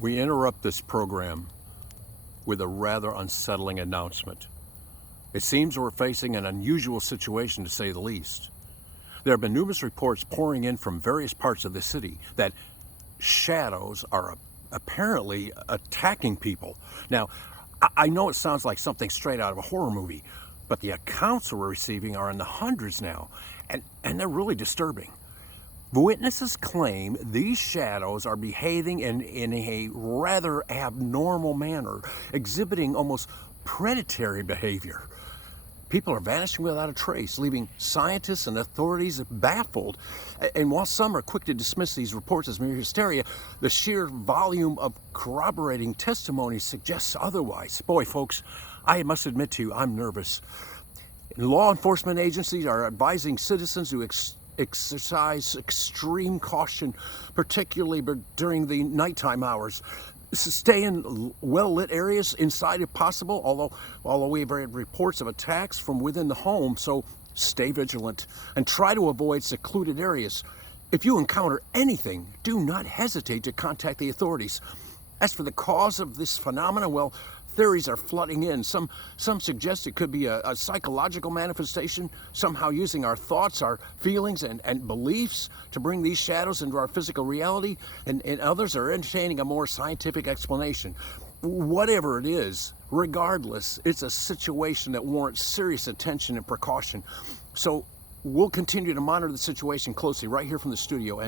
We interrupt this program with a rather unsettling announcement. It seems we're facing an unusual situation, to say the least. There have been numerous reports pouring in from various parts of the city that shadows are apparently attacking people. Now, I know it sounds like something straight out of a horror movie, but the accounts we're receiving are in the hundreds now, and they're really disturbing. Witnesses claim these shadows are behaving in a rather abnormal manner, exhibiting almost predatory behavior. People are vanishing without a trace, leaving scientists and authorities baffled. And while some are quick to dismiss these reports as mere hysteria, the sheer volume of corroborating testimony suggests otherwise. Boy, folks, I must admit to you, I'm nervous. Law enforcement agencies are advising citizens to exercise extreme caution, particularly during the nighttime hours. Stay in well-lit areas inside if possible, although we have heard reports of attacks from within the home, so stay vigilant and try to avoid secluded areas. If you encounter anything, do not hesitate to contact the authorities. As for the cause of this phenomenon, well, theories are flooding in. Some suggest it could be a psychological manifestation, somehow using our thoughts, our feelings, and beliefs to bring these shadows into our physical reality, and others are entertaining a more scientific explanation. Whatever it is, regardless, it's a situation that warrants serious attention and precaution. So we'll continue to monitor the situation closely right here from the studio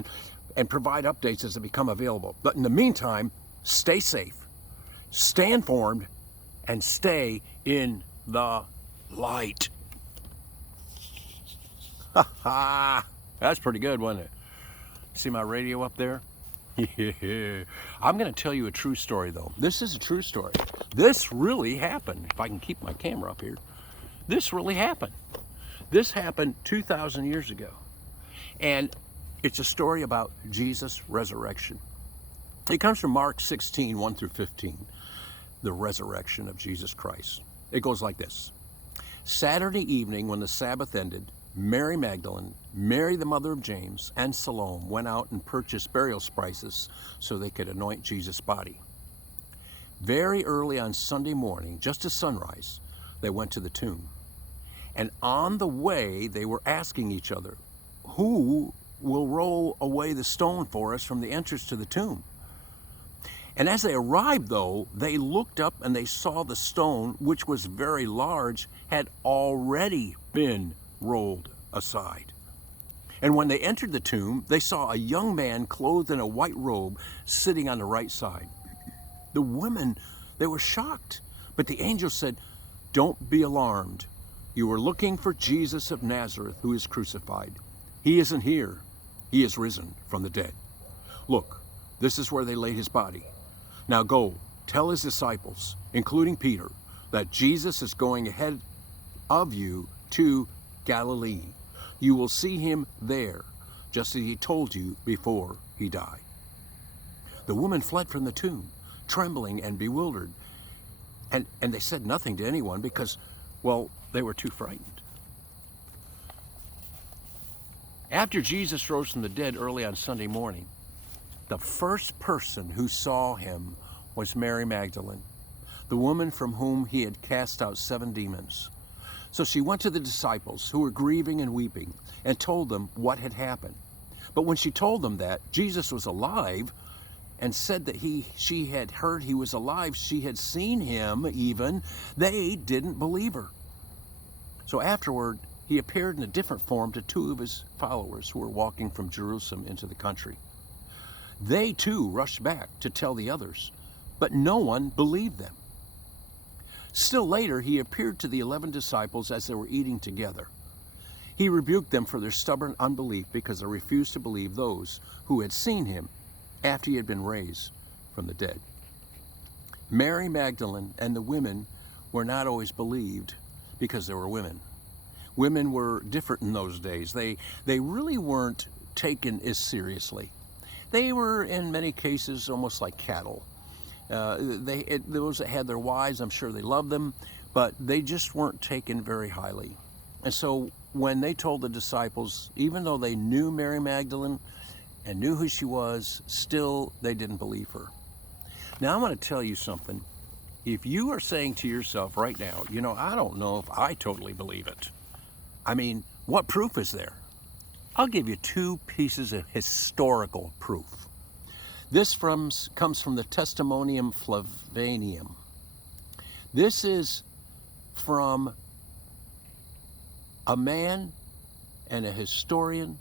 and provide updates as they become available. But in the meantime, stay safe, stay informed, and stay in the light. Ha ha! That's pretty good, wasn't it? See my radio up there? Yeah. I'm going to tell you a true story, though. This is a true story. This really happened. If I can keep my camera up here. This really happened. This happened 2,000 years ago. And it's a story about Jesus' resurrection. It comes from Mark 16, 1 through 15. The resurrection of Jesus Christ. It goes like this. Saturday evening, when the Sabbath ended, Mary Magdalene, Mary the mother of James, and Salome went out and purchased burial spices so they could anoint Jesus' body. Very early on Sunday morning, just as sunrise, they went to the tomb. And on the way, they were asking each other, "Who will roll away the stone for us from the entrance to the tomb?" And as they arrived, though, they looked up and they saw the stone, which was very large, had already been rolled aside. And when they entered the tomb, they saw a young man clothed in a white robe sitting on the right side. The women, they were shocked, but the angel said, "Don't be alarmed. You are looking for Jesus of Nazareth, who is crucified. He isn't here. He is risen from the dead. Look, this is where they laid his body. Now go, tell his disciples, including Peter, that Jesus is going ahead of you to Galilee. You will see him there, just as he told you before he died." The woman fled from the tomb, trembling and bewildered. And they said nothing to anyone because, well, they were too frightened. After Jesus rose from the dead early on Sunday morning, the first person who saw him was Mary Magdalene, the woman from whom he had cast out 7 demons. So she went to the disciples, who were grieving and weeping, and told them what had happened. But when she told them that Jesus was alive, and said that she had heard he was alive, she had seen him even, they didn't believe her. So afterward, he appeared in a different form to 2 of his followers who were walking from Jerusalem into the country. They too rushed back to tell the others, but no one believed them. Still later, he appeared to the 11 disciples as they were eating together. He rebuked them for their stubborn unbelief because they refused to believe those who had seen him after he had been raised from the dead. Mary Magdalene and the women were not always believed because they were women. Women were different in those days. They really weren't taken as seriously. They were, in many cases, almost like cattle. Those that had their wives, I'm sure they loved them, but they just weren't taken very highly. And so when they told the disciples, even though they knew Mary Magdalene and knew who she was, still they didn't believe her. Now I'm going to tell you something. If you are saying to yourself right now, I don't know if I totally believe it. I mean, what proof is there? I'll give you two pieces of historical proof. This comes from the Testimonium Flavianum. This is from a man and a historian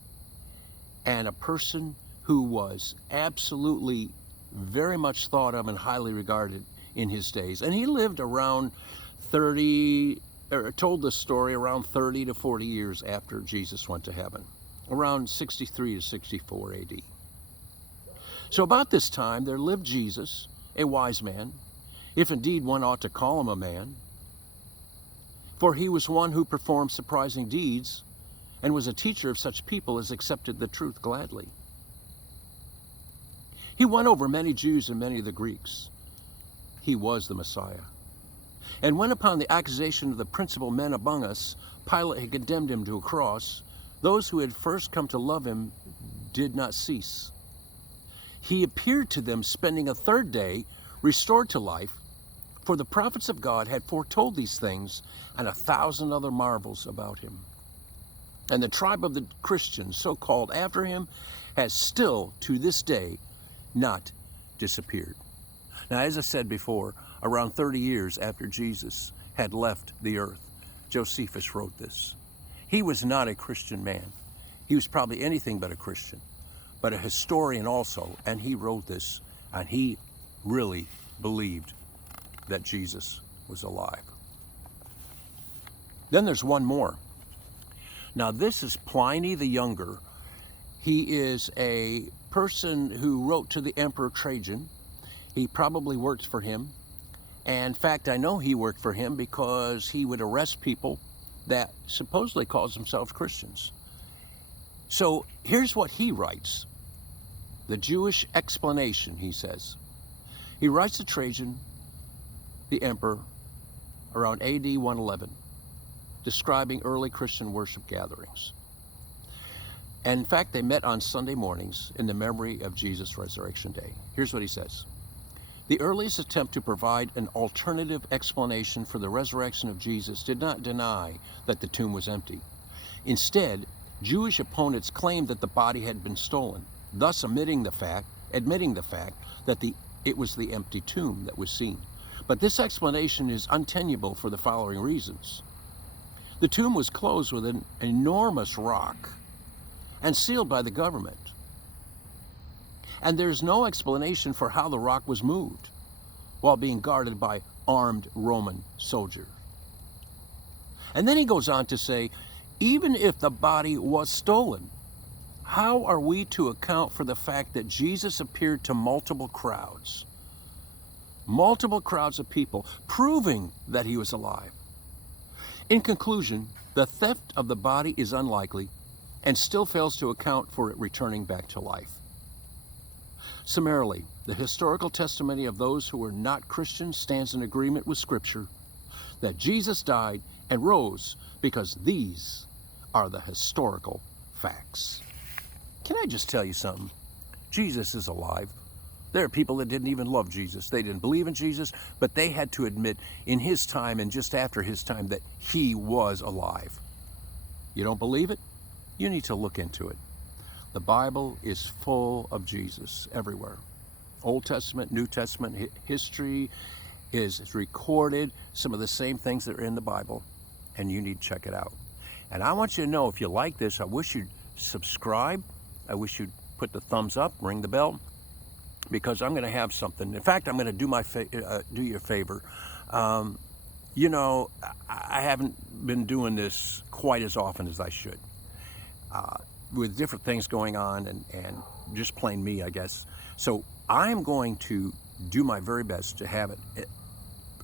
and a person who was absolutely very much thought of and highly regarded in his days. And he lived around told the story around 30 to 40 years after Jesus went to heaven, around 63 to 64 AD. So about this time, there lived Jesus, a wise man, if indeed one ought to call him a man, for he was one who performed surprising deeds and was a teacher of such people as accepted the truth gladly. He won over many Jews and many of the Greeks. He was the Messiah. And when upon the accusation of the principal men among us, Pilate had condemned him to a cross, those who had first come to love him did not cease. He appeared to them, spending a third day, restored to life, for the prophets of God had foretold these things and 1,000 other marvels about him. And the tribe of the Christians, so called after him, has still to this day not disappeared. Now, as I said before, around 30 years after Jesus had left the earth, Josephus wrote this. He was not a Christian man. He was probably anything but a Christian, but a historian also, and he wrote this, and he really believed that Jesus was alive. Then there's one more. Now, this is Pliny the Younger. He is a person who wrote to the Emperor Trajan. He probably worked for him. And in fact, I know he worked for him because he would arrest people that supposedly calls themselves Christians. So here's what he writes. The Jewish explanation, he says. He writes to Trajan, the emperor, around AD 111, describing early Christian worship gatherings. And in fact, they met on Sunday mornings in the memory of Jesus' resurrection day. Here's what he says. The earliest attempt to provide an alternative explanation for the resurrection of Jesus did not deny that the tomb was empty. Instead, Jewish opponents claimed that the body had been stolen, thus admitting the fact that it was the empty tomb that was seen. But this explanation is untenable for the following reasons. The tomb was closed with an enormous rock and sealed by the government. And there's no explanation for how the rock was moved while being guarded by armed Roman soldiers. And then he goes on to say, even if the body was stolen, how are we to account for the fact that Jesus appeared to multiple crowds of people, proving that he was alive? In conclusion, the theft of the body is unlikely and still fails to account for it returning back to life. Summarily, the historical testimony of those who were not Christians stands in agreement with Scripture that Jesus died and rose because these are the historical facts. Can I just tell you something? Jesus is alive. There are people that didn't even love Jesus. They didn't believe in Jesus, but they had to admit in his time and just after his time that he was alive. You don't believe it? You need to look into it. The Bible is full of Jesus everywhere. Old Testament, New Testament, history is recorded, some of the same things that are in the Bible, and you need to check it out. And I want you to know, if you like this, I wish you'd subscribe. I wish you'd put the thumbs up, ring the bell, because I'm going to have something. In fact, I'm going to do you a favor. I haven't been doing this quite as often as I should. With different things going on and just plain me, I guess. So I'm going to do my very best to have it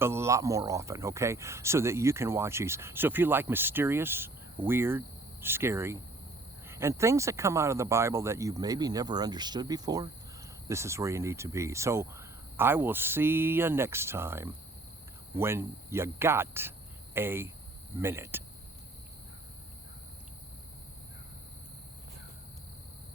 a lot more often, okay? So that you can watch these. So if you like mysterious, weird, scary, and things that come out of the Bible that you've maybe never understood before, this is where you need to be. So I will see you next time when you got a minute.